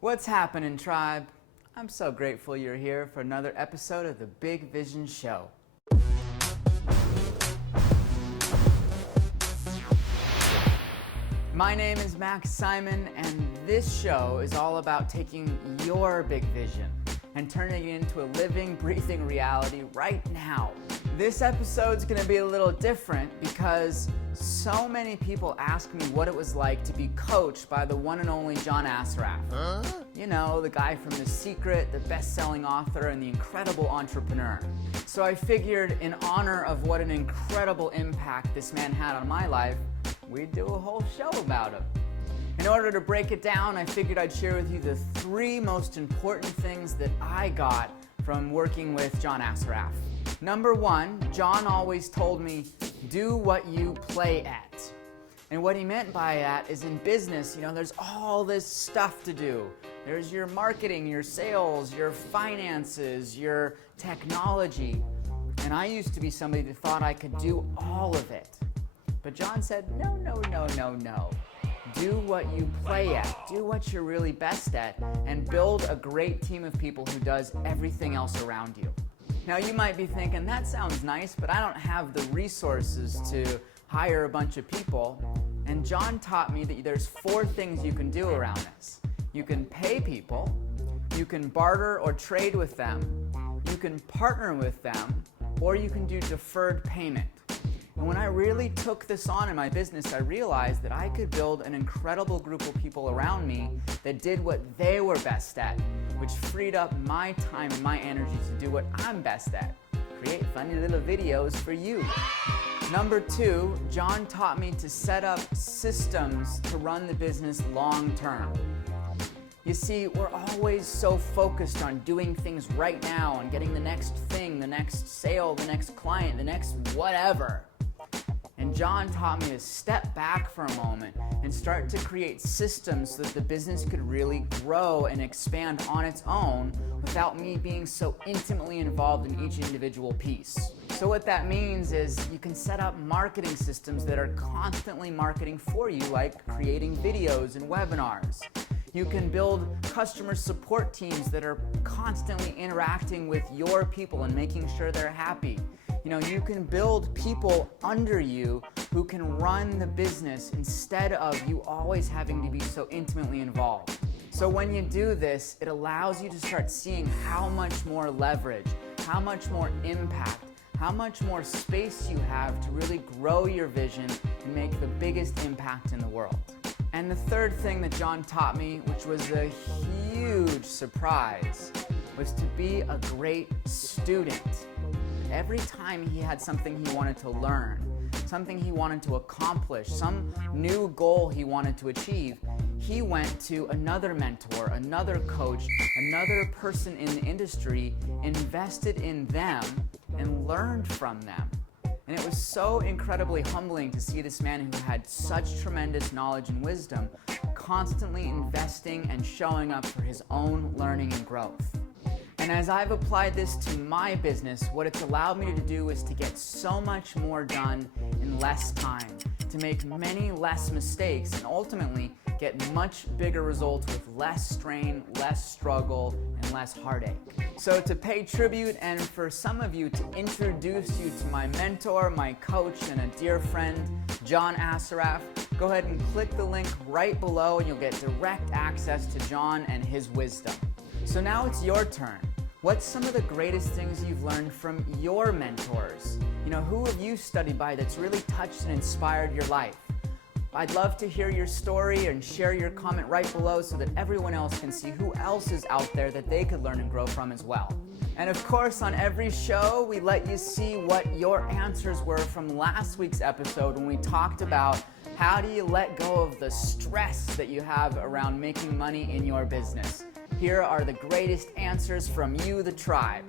What's happening, tribe? I'm so grateful you're here for another episode of the Big Vision Show. My name is Max Simon, and this show is all about taking your big vision and turning it into a living, breathing reality right now. This episode's gonna be a little different because so many people ask me what it was like to be coached by the one and only John Assaraf. You know, the guy from The Secret, the best-selling author, and the incredible entrepreneur. So I figured, in honor of what an incredible impact this man had on my life, we'd do a whole show about him. In order to break it down, I figured I'd share with you the three most important things that I got from working with John Assaraf. Number one, John always told me, do what you play at. And what he meant by that is, in business, there's all this stuff to do. There's your marketing, your sales, your finances, your technology. And I used to be somebody that thought I could do all of it. But John said, no. Do what you play at. Do what you're really best at, and build a great team of people who does everything else around you. Now you might be thinking, that sounds nice, but I don't have the resources to hire a bunch of people. And John taught me that there's four things you can do around this. You can pay people, you can barter or trade with them, you can partner with them, or you can do deferred payment. And when I really took this on in my business, I realized that I could build an incredible group of people around me that did what they were best at, which freed up my time and my energy to do what I'm best at, create funny little videos for you. Number two, John taught me to set up systems to run the business long term. You see, we're always so focused on doing things right now and getting the next thing, the next sale, the next client, the next whatever. And John taught me to step back for a moment and start to create systems so that the business could really grow and expand on its own without me being so intimately involved in each individual piece. So what that means is you can set up marketing systems that are constantly marketing for you, like creating videos and webinars. You can build customer support teams that are constantly interacting with your people and making sure they're happy. You can build people under you who can run the business instead of you always having to be so intimately involved. So when you do this, it allows you to start seeing how much more leverage, how much more impact, how much more space you have to really grow your vision and make the biggest impact in the world. And the third thing that John taught me, which was a huge surprise, was to be a great student. Every time he had something he wanted to learn, something he wanted to accomplish, some new goal he wanted to achieve, he went to another mentor, another coach, another person in the industry, invested in them, and learned from them. And it was so incredibly humbling to see this man who had such tremendous knowledge and wisdom constantly investing and showing up for his own learning and growth. And as I've applied this to my business, what it's allowed me to do is to get so much more done in less time, to make many less mistakes, and ultimately get much bigger results with less strain, less struggle, and less heartache. So to pay tribute, and for some of you, to introduce you to my mentor, my coach, and a dear friend, John Assaraf, go ahead and click the link right below and you'll get direct access to John and his wisdom. So now it's your turn. What's some of the greatest things you've learned from your mentors? Who have you studied by that's really touched and inspired your life? I'd love to hear your story and share your comment right below so that everyone else can see who else is out there that they could learn and grow from as well. And of course, on every show, we let you see what your answers were from last week's episode when we talked about how do you let go of the stress that you have around making money in your business. Here are the greatest answers from you, the tribe.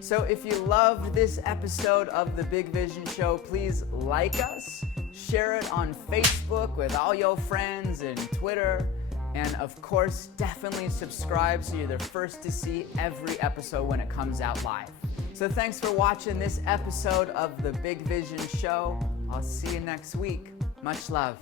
So if you loved this episode of The Big Vision Show, please like us, share it on Facebook with all your friends and Twitter. And of course, definitely subscribe so you're the first to see every episode when it comes out live. So thanks for watching this episode of the Big Vision Show. I'll see you next week. Much love.